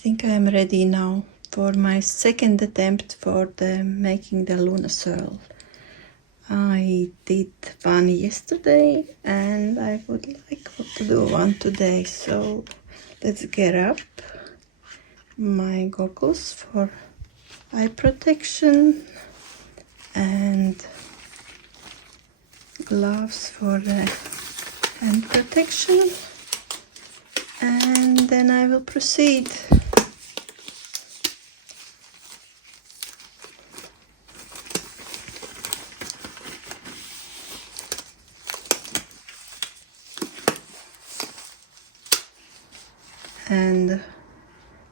think I am ready now for my second attempt for making the Luna swirl. I did one yesterday and I would like to do one today, so let's get up. My goggles for eye protection and gloves for the hand protection, and then I will proceed. And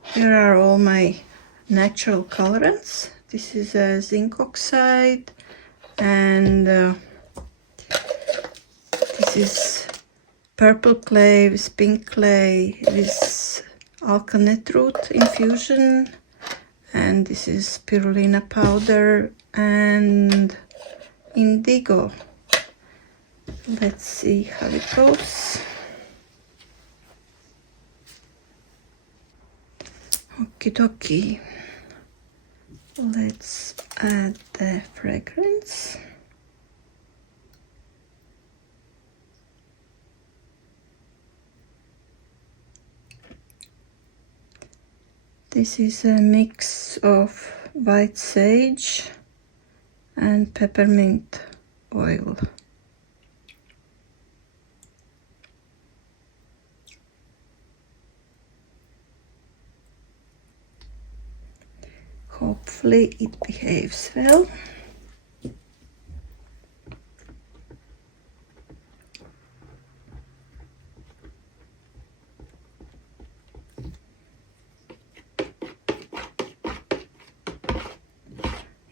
here are all my natural colorants. This is a zinc oxide, and this is purple clay with pink clay with alkanet root infusion, and this is spirulina powder and indigo. Let's see how it goes. Okie dokie. Let's add the fragrance. This is a mix of white sage and peppermint oil. Hopefully it behaves well.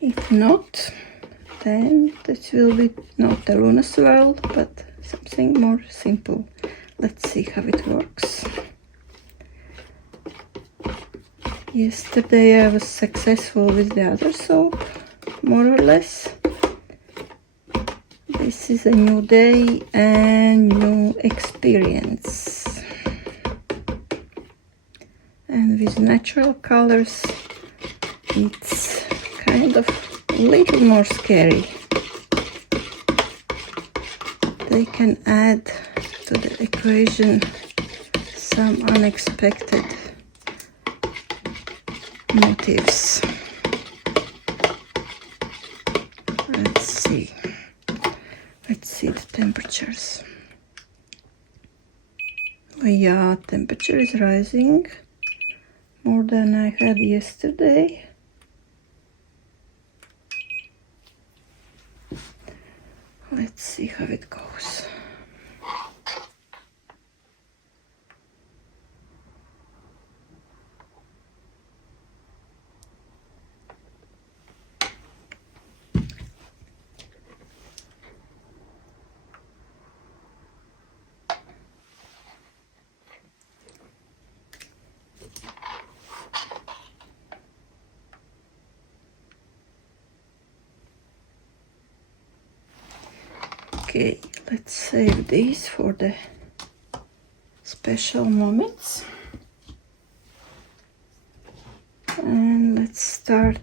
If not, then this will be not the Luna swirl, but something more simple. Let's see how it works. Yesterday I was successful with the other soap, more or less. This is a new day and new experience. And with natural colors, it's kind of a little more scary. They can add to the equation some unexpected motifs. Let's see the temperatures. Oh yeah, temperature is rising more than I had yesterday. Let's see how it goes. Okay, let's save these for the special moments. And let's start.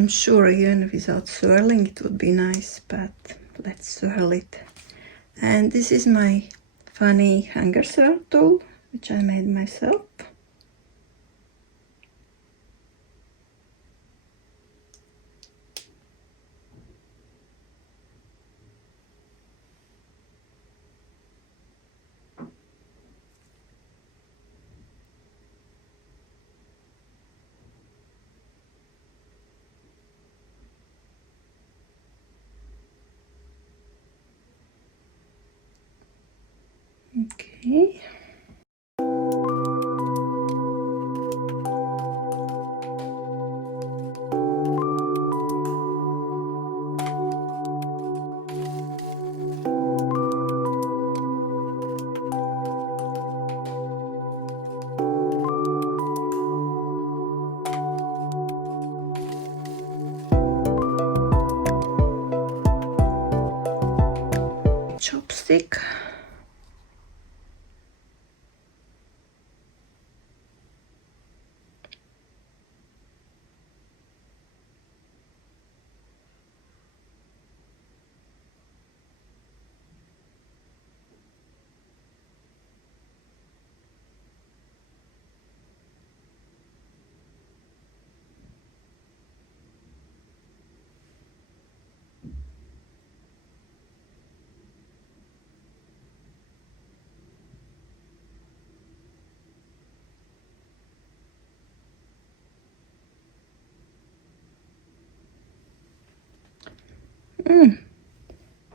I'm sure even without swirling it would be nice, but let's swirl it. And this is my funny hanger swirl tool, which I made myself. Okay. Chopstick.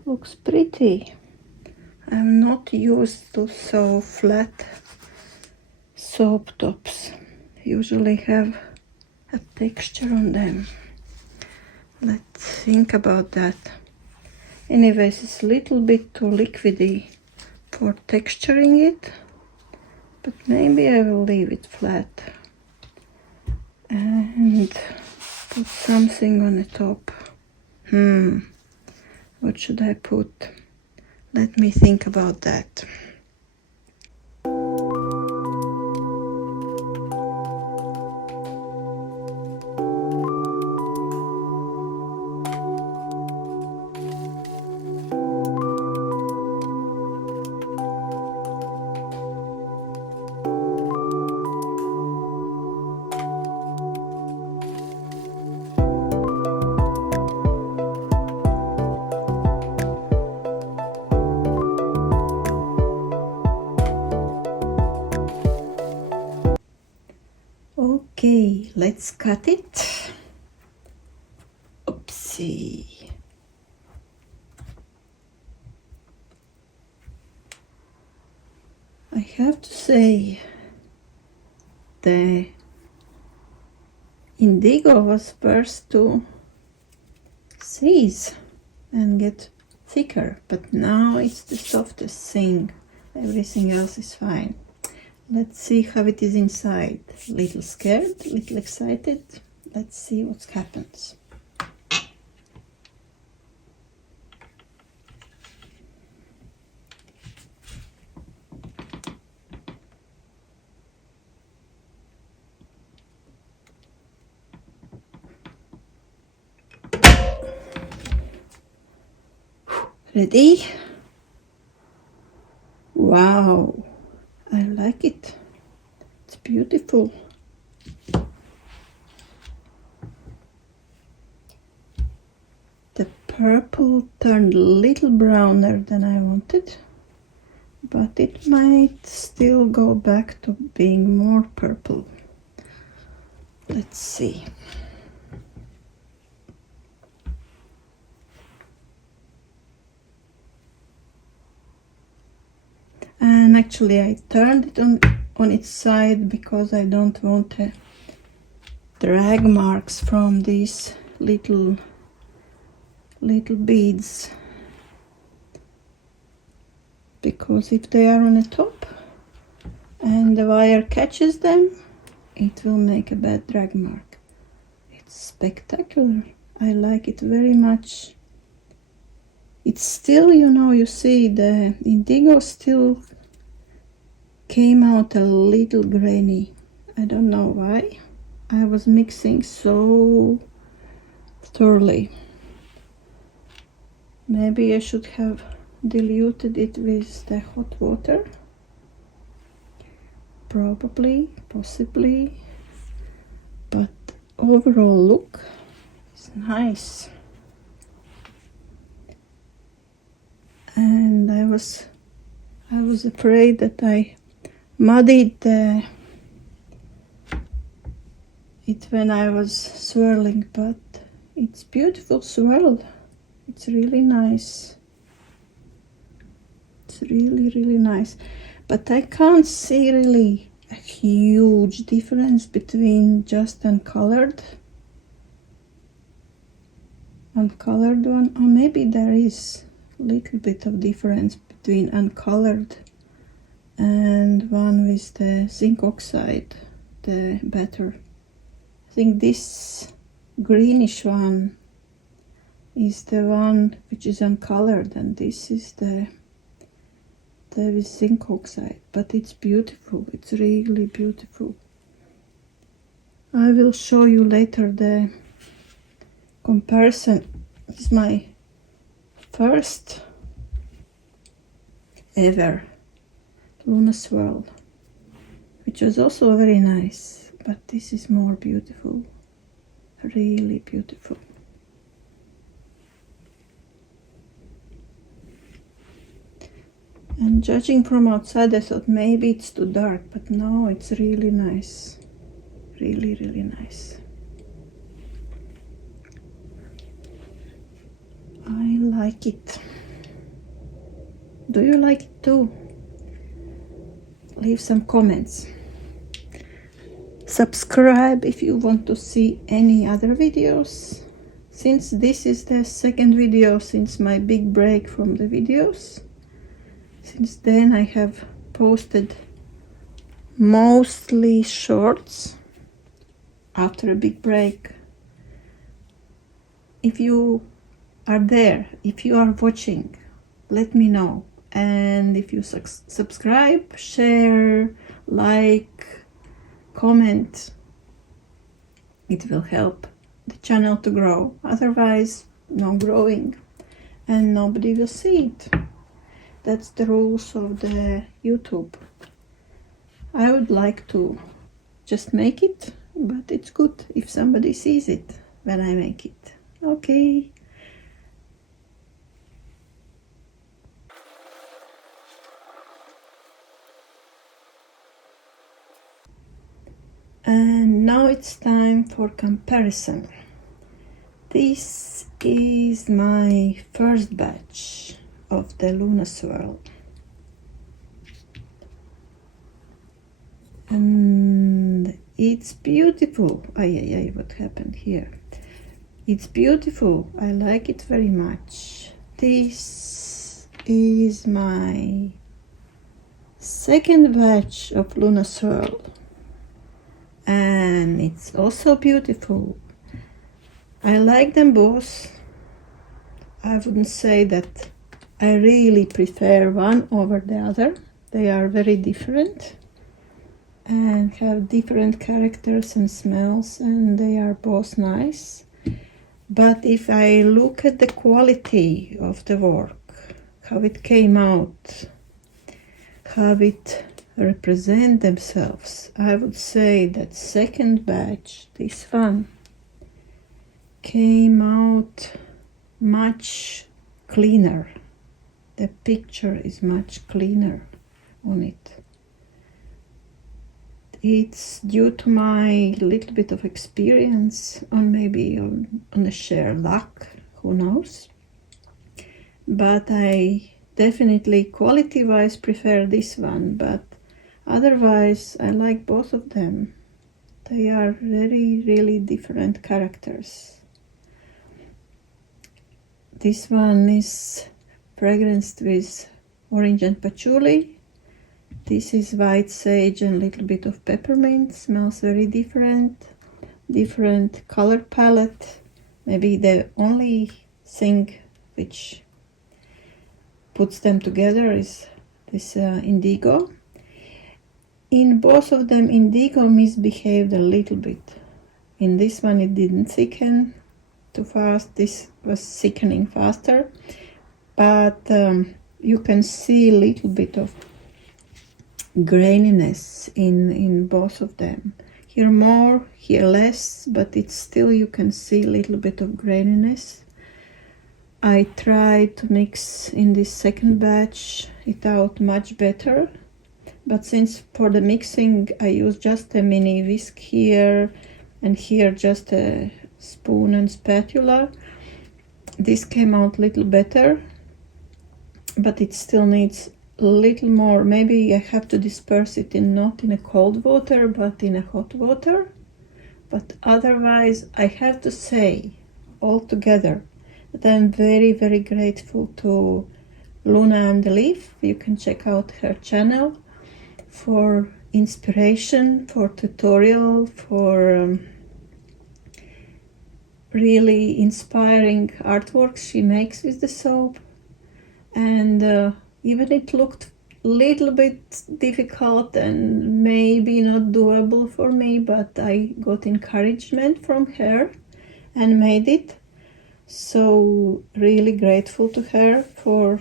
Looks pretty. I'm not used to so flat soap tops. Usually have a texture on them. Let's think about that. Anyways, it's a little bit too liquidy for texturing it, but maybe I will leave it flat and put something on the top. What should I put? Let me think about that. Okay, let's cut it. Oopsie. I have to say, the indigo was first to seize and get thicker, but now it's the softest thing. Everything else is fine. Let's see how it is inside. Little scared, little excited. Let's see what happens. Ready? Wow, I like it. It's beautiful. The purple turned a little browner than I wanted, but it might still go back to being more purple. Let's see. And actually I turned it on its side because I don't want drag marks from these little beads, because if they are on the top and the wire catches them, it will make a bad drag mark. It's spectacular. I like it very much. It's still, you know, you see the indigo still came out a little grainy. I don't know why. I was mixing so thoroughly. Maybe I should have diluted it with the hot water. Probably, possibly, but overall look is nice. And I was afraid that I muddied it when I was swirling, but it's beautiful swirl. It's really nice. It's really, really nice. But I can't see really a huge difference between just uncolored one, or maybe there is a little bit of difference between uncolored and one with the zinc oxide, the better. I think this greenish one is the one which is uncolored, and this is the with zinc oxide, but it's beautiful. It's really beautiful. I will show you later the comparison. It's my first ever Luna swirl, which was also very nice, but this is more beautiful, really beautiful. And judging from outside, I thought maybe it's too dark, but no, it's really nice. Really, really nice. I like it. Do you like it too? Leave some comments. Subscribe if you want to see any other videos. Since this is the second video since my big break from the videos, since then I have posted mostly shorts after a big break. If you are there, if you are watching, let me know. And if you subscribe, share, like, comment, it will help the channel to grow. Otherwise, no growing and nobody will see it. That's the rules of the YouTube. I would like to just make it, but it's good if somebody sees it when I make it. Okay. And now it's time for comparison. This is my first batch of the Luna swirl, and it's beautiful. What happened here? It's beautiful. I like it very much. This is my second batch of Luna swirl, and it's also beautiful. I like them both. I wouldn't say that I really prefer one over the other. They are very different and have different characters and smells, and they are both nice. But if I look at the quality of the work, how it came out, how it represent themselves, I would say that second batch, this one, came out much cleaner. The picture is much cleaner on it. It's due to my little bit of experience, on maybe on the sheer luck, who knows. But I definitely quality-wise prefer this one, but otherwise I like both of them. They are very, really different characters. This one is fragranced with orange and patchouli. This is white sage and a little bit of peppermint. Smells very different. Different color palette. Maybe the only thing which puts them together is this indigo. In both of them, indigo misbehaved a little bit. In this one it didn't thicken. too fast. This was thickening faster, but you can see a little bit of graininess in both of them. Here more, here less, but it's still, you can see a little bit of graininess. I tried to mix in this second batch it out much better, but since for the mixing I use just a mini whisk here and here just a spoon and spatula, this came out a little better, but it still needs a little more. Maybe I have to disperse it in not in a cold water but in a hot water. But otherwise I have to say altogether that I'm very, very grateful to Luna and the Leaf. You can check out her channel for inspiration, for tutorial, for really inspiring artworks she makes with the soap. And even it looked a little bit difficult and maybe not doable for me, but I got encouragement from her and made it. So really grateful to her for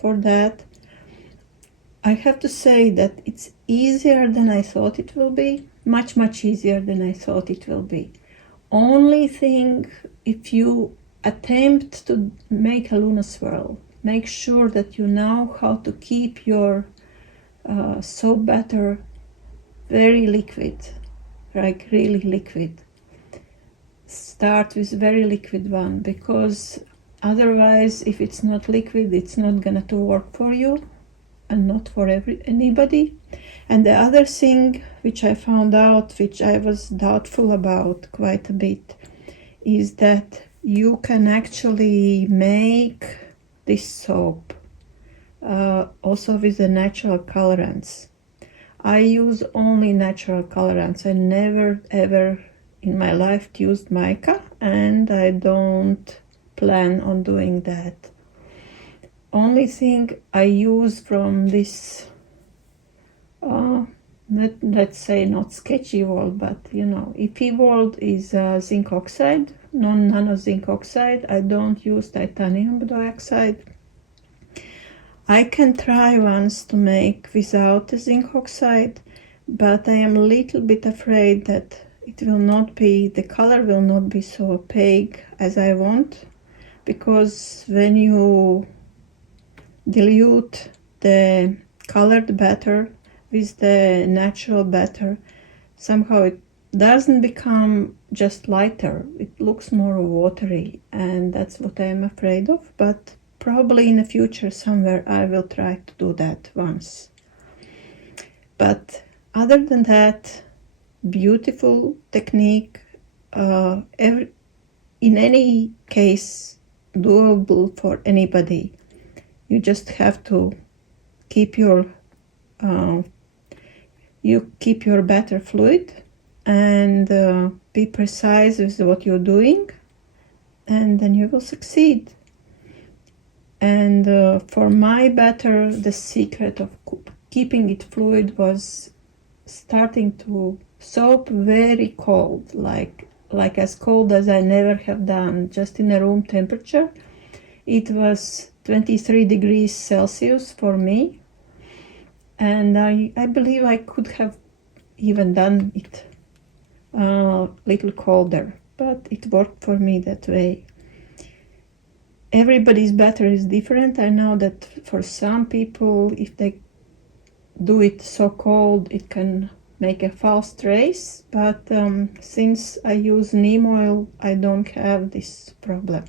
that. I have to say that it's easier than I thought it will be, much easier than I thought it will be. Only thing, if you attempt to make a Luna swirl, make sure that you know how to keep your soap batter very liquid, like really liquid. Start with very liquid one, because otherwise if it's not liquid it's not gonna to work for you and not for anybody. And the other thing which I found out, which I was doubtful about quite a bit, is that you can actually make this soap also with the natural colorants. I use only natural colorants. I never ever in my life used mica, and I don't plan on doing that. Only thing I use from this let's say not sketchy world, but you know, iffy world, is zinc oxide, non-nano zinc oxide. I don't use titanium dioxide. I can try once to make without the zinc oxide, but I am a little bit afraid that it will not be, the color will not be so opaque as I want, because when you dilute the colored batter with the natural batter, somehow it doesn't become just lighter, it looks more watery, and that's what I'm afraid of. But probably in the future somewhere I will try to do that once. But other than that, beautiful technique, in any case doable for anybody. You just have to keep your batter fluid and be precise with what you're doing, and then you will succeed. And for my batter, the secret of keeping it fluid was starting to soap very cold, like as cold as I never have done, just in a room temperature. It was 23 degrees Celsius for me, and I believe I could have even done it a little colder, but it worked for me that way. Everybody's batter is different. I know that for some people, if they do it so cold, it can make a false trace, but since I use neem oil, I don't have this problem.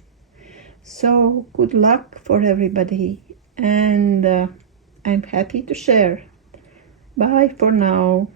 So good luck for everybody, and I'm happy to share. Bye for now.